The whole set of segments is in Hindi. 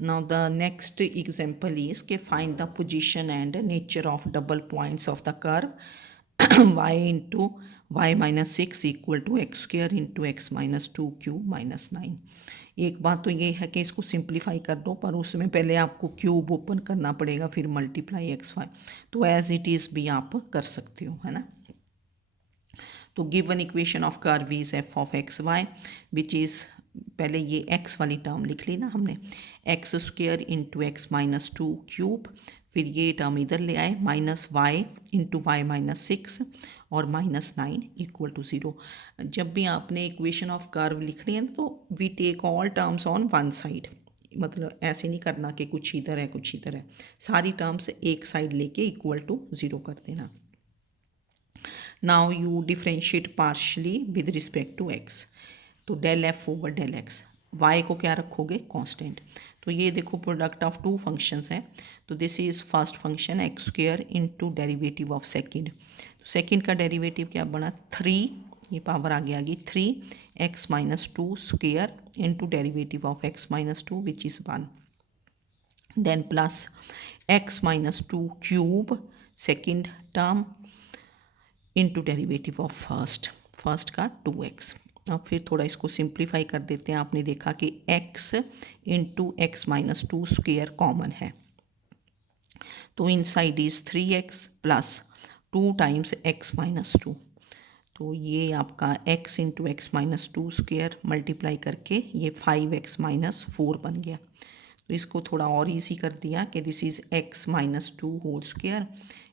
Now the next example is कि find the position and nature of double points of the curve y into y minus 6 equal to x square into x minus 2 cube minus 9। एक बात तो ये है कि इसको सिंप्लीफाई कर दो, पर उसमें पहले आपको क्यूब ओपन करना पड़ेगा, फिर मल्टीप्लाई एक्स वाई। तो एज इट इज़ भी आप कर सकते हो, है ना। तो given equation of curve is f of x y which is, पहले ये एक्स वाली टर्म लिख ली ना हमने, x square into x minus 2 cube, फिर ये टर्म इधर ले आए minus y into y minus 6 और माइनस 9 इक्वल टू 0। जब भी आपने इक्वेशन ऑफ कर्व लिखनी है तो we take all terms on one side, मतलब ऐसे नहीं करना कि कुछ इधर है कुछ इधर है, सारी टर्म्स एक साइड लेके इक्वल टू 0 कर देना। Now you differentiate partially with respect to X, तो del F over del X, Y को क्या रखोगे कांस्टेंट। तो ये देखो प्रोडक्ट ऑफ टू फंक्शंस है, तो this is first function x square into derivative of second. तो सेकंड का डेरिवेटिव क्या बना 3, ये पावर आगे आ गई 3 x minus 2 square into derivative of x minus 2 which is 1, then plus x minus 2 cube second term into derivative of first का 2x। अब फिर थोड़ा इसको सिंप्लीफाई कर देते हैं। आपने देखा कि x into x minus 2 square common है, तो inside is 3x plus 2 times x minus 2, तो ये आपका x into x minus 2 square multiply करके ये 5x माइनस 4 बन गया। तो इसको थोड़ा और इजी कर दिया कि this is x minus 2 whole square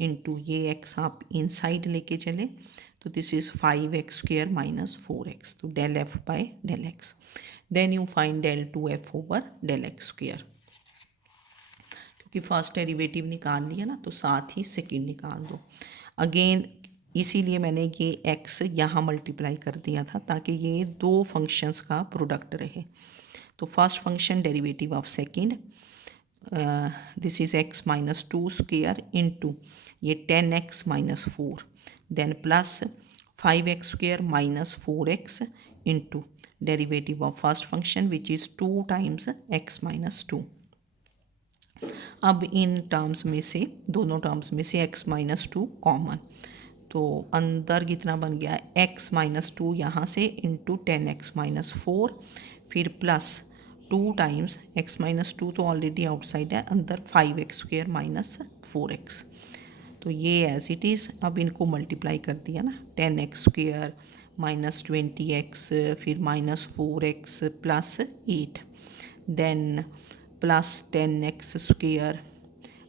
into ये x आप इनसाइड लेके चले, तो this is 5x square minus 4x, तो del f by del x. Then you find del 2f over del x square, क्योंकि फर्स्ट डेरिवेटिव निकाल लिया ना तो साथ ही सेकेंड निकाल दो। अगेन इसीलिए मैंने ये x यहाँ मल्टीप्लाई कर दिया था ताकि ये दो फंक्शंस का प्रोडक्ट रहे। तो first function derivative of second, this is x minus 2 square into ये 10x minus 4, then plus 5x square minus 4x into derivative of first function which is 2 times x minus 2। अब इन टर्म्स में से, दोनों टर्म्स में से x माइनस 2 कॉमन, तो अंदर कितना बन गया x माइनस 2 यहाँ से इंटू 10x माइनस 4, फिर प्लस 2 टाइम्स x माइनस 2 तो ऑलरेडी आउटसाइड है, अंदर 5x स्क्वेयर माइनस 4x, तो ये एज इट इज़। अब इनको मल्टीप्लाई कर दिया ना, 10x स्क्वेयर माइनस 20x फिर minus 4x plus 8, then plus 10x square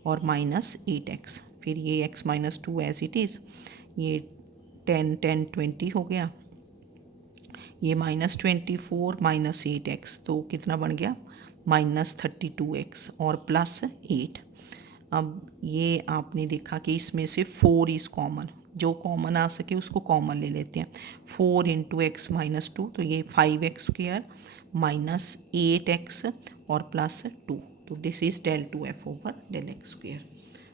और माइनस 8x, फिर ये x minus 2 as it is, ये 10 10 20 हो गया, ये माइनस 24 माइनस 8x, तो कितना बन गया माइनस 32x और प्लस 8। अब ये आपने देखा कि इसमें से 4 इज़ कॉमन, जो कॉमन आ सके उसको कॉमन ले लेते हैं। 4 इंटू एक्स माइनस 2, तो ये 5x स्क्वेयर माइनस 8x और प्लस 2, तो this is del 2f over del x square.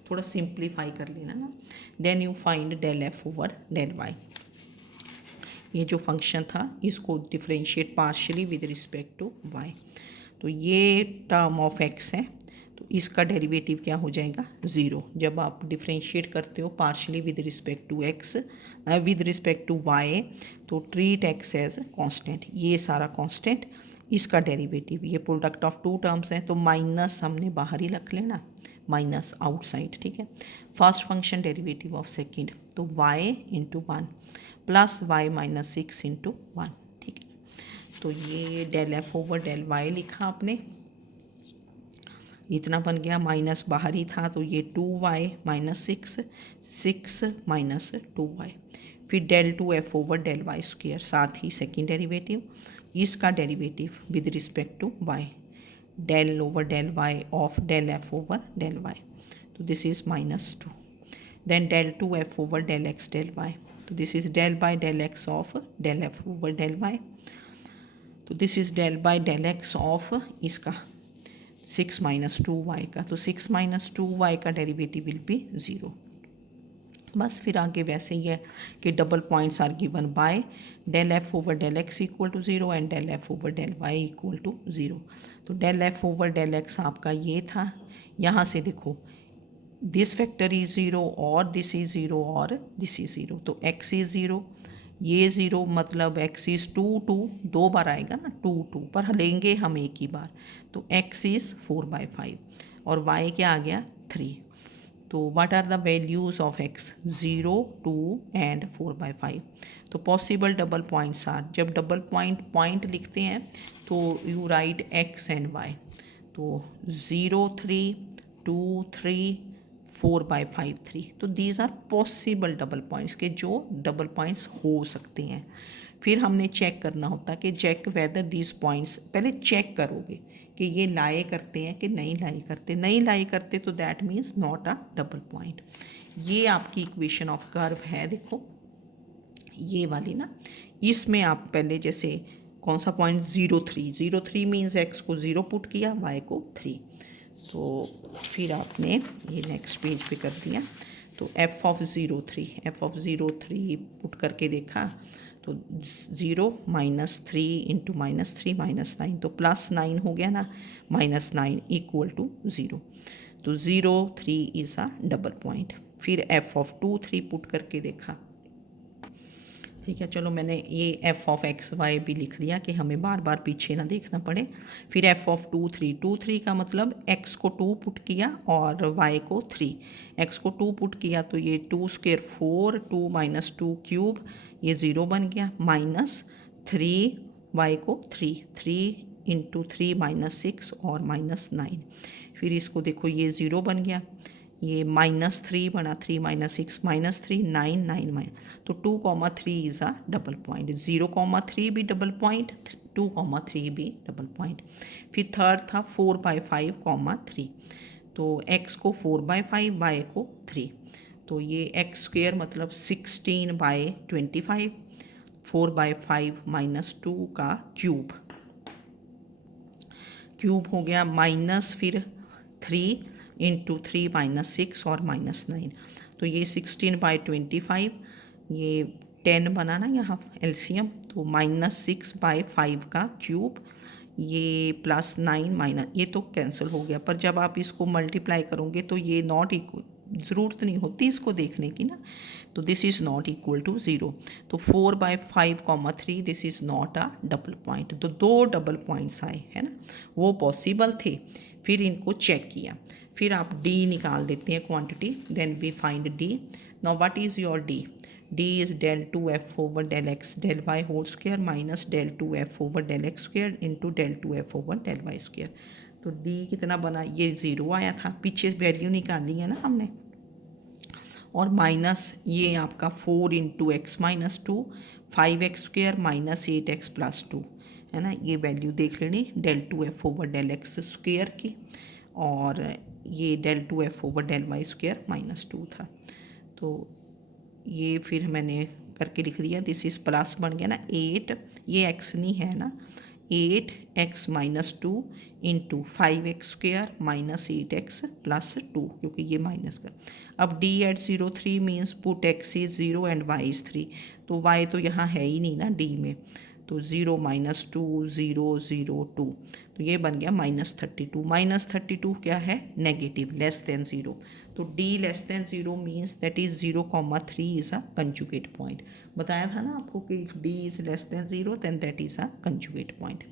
थोड़ा सिंप्लीफाई कर लेना ना, then you find del F over del y. ये जो फंक्शन था इसको differentiate partially with respect to y, तो ये टर्म ऑफ एक्स है, तो इसका डेरिवेटिव क्या हो जाएगा 0। जब आप डिफ्रेंशिएट करते हो partially with respect to x with respect to y, तो ट्रीट एक्स एज कांस्टेंट, ये सारा कांस्टेंट, इसका डेरिवेटिव, ये प्रोडक्ट ऑफ टू टर्म्स है तो माइनस हमने बाहर ही रख लेना, माइनस आउटसाइड, ठीक है। First function derivative of second, तो Y into 1 plus Y minus 6 into 1, ठीक है। तो ये del F over del Y लिखा आपने, इतना बन गया, माइनस बाहर ही था तो ये 2y माइनस 6 माइनस 2y, फिर del 2f over del Y square, साथ ही सेकेंड डेरिवेटिव, इसका derivative with respect to y, del over del Y of del F over del Y, तो this is minus 2, then del 2f over del X del Y, तो this is del by del X of del F over del Y, तो this is del by del X of इसका 6 माइनस 2y का, तो 6 माइनस 2y का डेरिवेटिव विल बी 0। बस फिर आगे वैसे ही है कि double points are given by del F over del X equal to zero and del F over del Y equal to zero. तो del F over del X आपका ये था। यहाँ से देखो दिस फैक्टर इज़ ज़ीरो और दिस इज़ ज़ीरो और दिस इज़ ज़ीरो, तो एक्स इज़ ज़ीरो, ये ज़ीरो मतलब एक्स इज़ टू टू, दो बार आएगा ना टू टू, पर लेंगे हम एक ही बार, तो एक्स इज़ 4/5 और वाई क्या आ गया 3। तो what are the values of x 0, 2 and 4/5। तो पॉसिबल डबल पॉइंट्स आर, जब डबल पॉइंट लिखते हैं तो you write x and y. तो 0, 3, 2, 3, 4/5, 3। तो these are possible double points के जो डबल पॉइंट्स हो सकते हैं। फिर हमने चेक करना होता कि चेक वेदर दीज पॉइंट्स, पहले चेक करोगे कि ये लाए करते हैं कि नहीं लाए करते, नहीं लाए करते तो that means not a double point. ये आपकी इक्वेशन ऑफ कर्व है, देखो ये वाली ना, इसमें आप पहले जैसे कौन सा पॉइंट 0, 3 मीन्स एक्स को 0 पुट किया, वाई को 3। तो फिर आपने ये नेक्स्ट पेज पे कर दिया। तो एफ ऑफ 0, 3 पुट करके देखा तो 0 -3 इंटू -3 -9, तो +9 हो गया ना, -9 इक्वल टू 0। तो 0, 3 इज़ अ डबल पॉइंट। फिर एफ ऑफ 2, 3 पुट करके देखा, ठीक है। चलो मैंने ये एफ ऑफ एक्स वाई भी लिख दिया कि हमें बार बार पीछे ना देखना पड़े। फिर एफ ऑफ 2, 3 का मतलब एक्स को 2 पुट किया और वाई को 3। एक्स को 2 पुट किया तो ये 2 स्क्वायर 4, 2 - 2 क्यूब, ये 0 बन गया, -3 वाई को 3 इंटू 3 -6 और -9। फिर इसको देखो ये 0 बन गया, ये -3 बना, 3 - 6 -3 9 9 तो 2,3 इज़ अ डबल पॉइंट। 0,3 भी डबल पॉइंट, 2,3 भी डबल पॉइंट। फिर थर्ड था 4/5, 3। तो x को 4/5, y को 3। तो ये x स्क्वेयर मतलब 16/25, 4/5 - 2 का क्यूब हो गया, माइनस फिर 3 इंटू 3 -6 और -9। तो ये 16/25, ये 10 बना ना यहाँ एलसीएम, तो -6/5 का क्यूब, ये +9 ये तो कैंसिल हो गया। पर जब आप इसको मल्टीप्लाई करोगे तो ये नॉट इक्वल, ज़रूरत नहीं होती इसको देखने की ना, तो this is not equal to 0। तो 4/5, 3 this is not a double point. तो 2 डबल पॉइंट्स आए है ना, वो पॉसिबल थे। फिर इनको चेक किया, फिर आप डी निकाल देते हैं quantity, then we find d. Now what is your d? D is del 2f ओवर del x del y whole square minus del 2f ओवर del x square into del 2f ओवर del y स्क्वायर। तो डी कितना बना, ये 0 आया था, पीछे वैल्यू निकाली है ना हमने, और माइनस ये आपका 4 into x -2, 5x square -8x+2 है ना, ये वैल्यू देख लेनी del 2f ओवर del x स्क्वायर की, और ये del 2f ओवर del y स्क्वायर -2 था। तो ये फिर मैंने करके लिख दिया, दिस इज़ प्लस बन गया ना 8, ये x नहीं है ना, 8x -2 into 5x square -8x+2, क्योंकि ये माइनस का। अब d at 0, 3 means put x is 0 and y is 3, तो y तो यहाँ है ही नहीं ना d में, तो 0 - 2 0 0 2, तो ये बन गया -32। -32 क्या है, नेगेटिव, लेस देन 0। तो d less than 0 means that is 0,3 is a conjugate point. बताया था ना आपको कि if d is less than 0 then that is a conjugate point.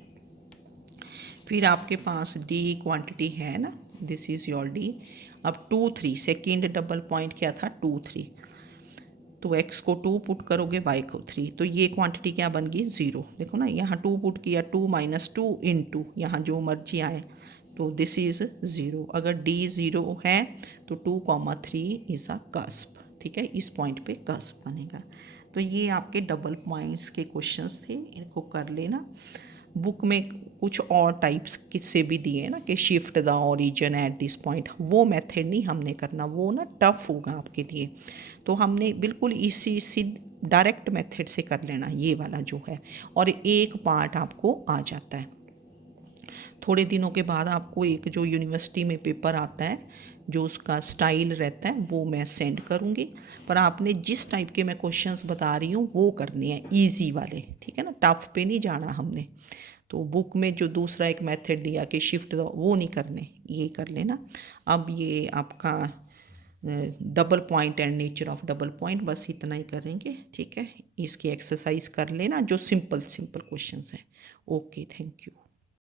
फिर आपके पास d क्वांटिटी है ना, दिस इज़ योर d। अब 2, 3 सेकेंड डबल पॉइंट क्या था, 2, 3, तो x को 2 पुट करोगे, y को 3, तो ये क्वांटिटी क्या बन गई, 0। देखो ना यहाँ 2 पुट किया, 2 - 2 इंटू यहाँ जो मर्जी आए, तो दिस इज़ 0। अगर d 0 है तो 2,3 इज़ अ कस्प, ठीक है, इस पॉइंट पे कस्प बनेगा। तो ये आपके डबल पॉइंट्स के क्वेश्चंस थे, इनको कर लेना। बुक में कुछ और टाइप्स किससे भी दिए ना कि shift the origin at this point, वो मेथड नहीं हमने करना, वो ना टफ होगा आपके लिए। तो हमने बिल्कुल इसी डायरेक्ट मेथड से कर लेना ये वाला जो है, और एक पार्ट आपको आ जाता है। थोड़े दिनों के बाद आपको एक जो यूनिवर्सिटी में पेपर आता है, जो उसका स्टाइल रहता है, वो मैं सेंड करूँगी। पर आपने जिस टाइप के मैं क्वेश्चंस बता रही हूँ वो करने हैं, इजी वाले, ठीक है ना, टफ पे नहीं जाना हमने। तो बुक में जो दूसरा एक मेथड दिया कि शिफ्ट दो, वो नहीं करने, ये कर लेना। अब ये आपका double point and nature of double point, बस इतना ही करेंगे, ठीक है। इसकी एक्सरसाइज कर लेना, जो सिंपल सिंपल क्वेश्चंस हैं। Okay, thank you.